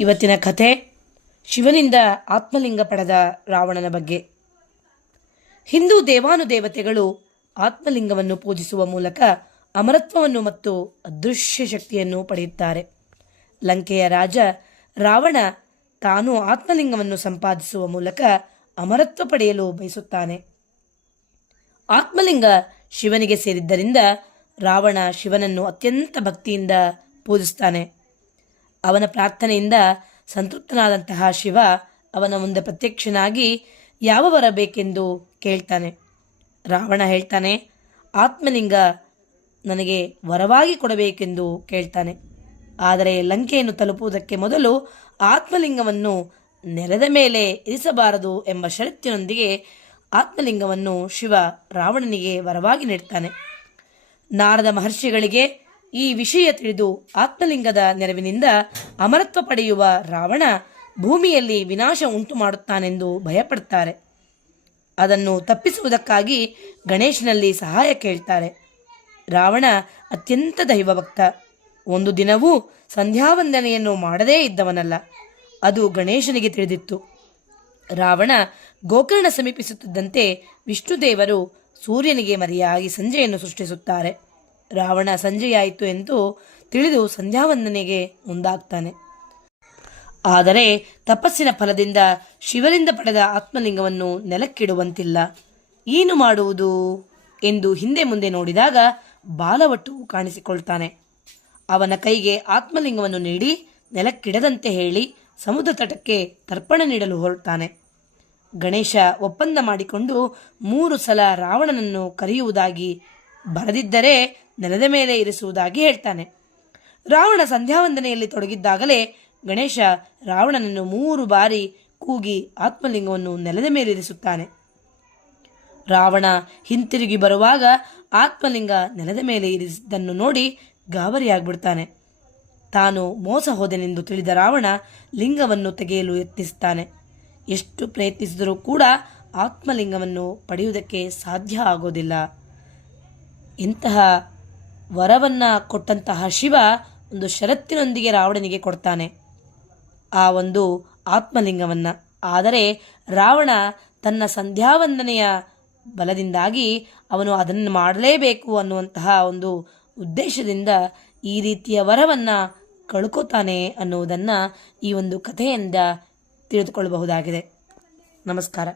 ಇವತ್ತಿನ ಕಥೆ ಶಿವನಿಂದ ಆತ್ಮಲಿಂಗ ಪಡೆದ ರಾವಣನ ಬಗ್ಗೆ. ಹಿಂದೂ ದೇವಾನುದೇವತೆಗಳು ಆತ್ಮಲಿಂಗವನ್ನು ಪೂಜಿಸುವ ಮೂಲಕ ಅಮರತ್ವವನ್ನು ಮತ್ತು ಅದೃಶ್ಯ ಶಕ್ತಿಯನ್ನು ಪಡೆಯುತ್ತಾರೆ. ಲಂಕೆಯ ರಾಜ ರಾವಣ ತಾನು ಆತ್ಮಲಿಂಗವನ್ನು ಸಂಪಾದಿಸುವ ಮೂಲಕ ಅಮರತ್ವ ಪಡೆಯಲು ಬಯಸುತ್ತಾನೆ. ಆತ್ಮಲಿಂಗ ಶಿವನಿಗೆ ಸೇರಿದ್ದರಿಂದ ರಾವಣ ಶಿವನನ್ನು ಅತ್ಯಂತ ಭಕ್ತಿಯಿಂದ ಪೂಜಿಸುತ್ತಾನೆ. ಅವನ ಪ್ರಾರ್ಥನೆಯಿಂದ ಸಂತೃಪ್ತನಾದಂತಹ ಶಿವ ಅವನ ಮುಂದೆ ಪ್ರತ್ಯಕ್ಷನಾಗಿ ಯಾವ ವರ ಬೇಕೆಂದು ಕೇಳ್ತಾನೆ. ರಾವಣ ಹೇಳ್ತಾನೆ, ಆತ್ಮಲಿಂಗ ನನಗೆ ವರವಾಗಿ ಕೊಡಬೇಕೆಂದು ಕೇಳ್ತಾನೆ. ಆದರೆ ಲಂಕೆಯನ್ನು ತಲುಪುವುದಕ್ಕೆ ಮೊದಲು ಆತ್ಮಲಿಂಗವನ್ನು ನೆಲದ ಮೇಲೆ ಇರಿಸಬಾರದು ಎಂಬ ಷರತ್ತಿನೊಂದಿಗೆ ಆತ್ಮಲಿಂಗವನ್ನು ಶಿವ ರಾವಣನಿಗೆ ವರವಾಗಿ ನೀಡ್ತಾನೆ. ನಾರದ ಮಹರ್ಷಿಗಳಿಗೆ ಈ ವಿಷಯ ತಿಳಿದು ಆತ್ಮಲಿಂಗದ ನೆರವಿನಿಂದ ಅಮರತ್ವ ಪಡೆಯುವ ರಾವಣ ಭೂಮಿಯಲ್ಲಿ ವಿನಾಶ ಉಂಟು ಮಾಡುತ್ತಾನೆಂದು ಭಯಪಡುತ್ತಾರೆ. ಅದನ್ನು ತಪ್ಪಿಸುವುದಕ್ಕಾಗಿ ಗಣೇಶನಲ್ಲಿ ಸಹಾಯ ಕೇಳ್ತಾರೆ. ರಾವಣ ಅತ್ಯಂತ ದೈವಭಕ್ತ. ಒಂದು ದಿನವೂ ಸಂಧ್ಯಾವಂದನೆಯನ್ನು ಮಾಡದೇ ಇದ್ದವನಲ್ಲ. ಅದು ಗಣೇಶನಿಗೆ ತಿಳಿದಿತ್ತು. ರಾವಣ ಗೋಕರ್ಣ ಸಮೀಪಿಸುತ್ತಿದ್ದಂತೆ ವಿಷ್ಣುದೇವರು ಸೂರ್ಯನಿಗೆ ಮರೆಯಾಗಿ ಸಂಜೆಯನ್ನು ಸೃಷ್ಟಿಸುತ್ತಾರೆ. ರಾವಣ ಸಂಜೆಯಾಯಿತು ಎಂದು ತಿಳಿದು ಸಂಧ್ಯಾವಂದನೆಗೆ ಮುಂದಾಗ್ತಾನೆ. ಆದರೆ ತಪಸ್ಸಿನ ಫಲದಿಂದ ಶಿವನಿಂದ ಪಡೆದ ಆತ್ಮಲಿಂಗವನ್ನು ನೆಲಕ್ಕಿಡುವಂತಿಲ್ಲ. ಏನು ಮಾಡುವುದು ಎಂದು ಹಿಂದೆ ಮುಂದೆ ನೋಡಿದಾಗ ಬಾಲವಟು ಕಾಣಿಸಿಕೊಳ್ತಾನೆ. ಅವನ ಕೈಗೆ ಆತ್ಮಲಿಂಗವನ್ನು ನೀಡಿ ನೆಲಕ್ಕಿಡದಂತೆ ಹೇಳಿ ಸಮುದ್ರ ತಟಕ್ಕೆ ತರ್ಪಣ ನೀಡಲು ಹೊರಡ್ತಾನೆ. ಗಣೇಶ ಒಪ್ಪಂದ ಮಾಡಿಕೊಂಡು 3 ಸಲ ರಾವಣನನ್ನು ಕರೆಯುವುದಾಗಿ, ಬರದಿದ್ದರೆ ನೆಲದ ಮೇಲೆ ಇರಿಸುವುದಾಗಿ ಹೇಳ್ತಾನೆ. ರಾವಣ ಸಂಧ್ಯಾವಂದನೆಯಲ್ಲಿ ತೊಡಗಿದ್ದಾಗಲೇ ಗಣೇಶ ರಾವಣನನ್ನು 3 ಬಾರಿ ಕೂಗಿ ಆತ್ಮಲಿಂಗವನ್ನು ನೆಲದ ಮೇಲೆ ಇರಿಸುತ್ತಾನೆ. ರಾವಣ ಹಿಂತಿರುಗಿ ಬರುವಾಗ ಆತ್ಮಲಿಂಗ ನೆಲದ ಮೇಲೆ ಇರಿಸಿದ್ದನ್ನು ನೋಡಿ ಗಾಬರಿಯಾಗ್ಬಿಡ್ತಾನೆ. ತಾನು ಮೋಸ ಹೋದೆನೆಂದು ತಿಳಿದ ರಾವಣ ಲಿಂಗವನ್ನು ತೆಗೆಯಲು ಯತ್ನಿಸುತ್ತಾನೆ. ಎಷ್ಟು ಪ್ರಯತ್ನಿಸಿದರೂ ಕೂಡ ಆತ್ಮಲಿಂಗವನ್ನು ಪಡೆಯುವುದಕ್ಕೆ ಸಾಧ್ಯ ಆಗೋದಿಲ್ಲ. ಇಂತಹ ವರವನ್ನು ಕೊಟ್ಟಂತಹ ಶಿವ ಒಂದು ಷರತ್ತಿನೊಂದಿಗೆ ರಾವಣನಿಗೆ ಕೊಡ್ತಾನೆ ಆ ಒಂದು ಆತ್ಮಲಿಂಗವನ್ನು. ಆದರೆ ರಾವಣ ತನ್ನ ಸಂಧ್ಯಾವಂದನೆಯ ಬಲದಿಂದಾಗಿ ಅವನು ಅದನ್ನು ಮಾಡಲೇಬೇಕು ಅನ್ನುವಂತಹ ಒಂದು ಉದ್ದೇಶದಿಂದ ಈ ರೀತಿಯ ವರವನ್ನು ಕಳ್ಕೋತಾನೆ ಅನ್ನುವುದನ್ನು ಈ ಒಂದು ಕಥೆಯಿಂದ ತಿಳಿದುಕೊಳ್ಳಬಹುದಾಗಿದೆ. ನಮಸ್ಕಾರ.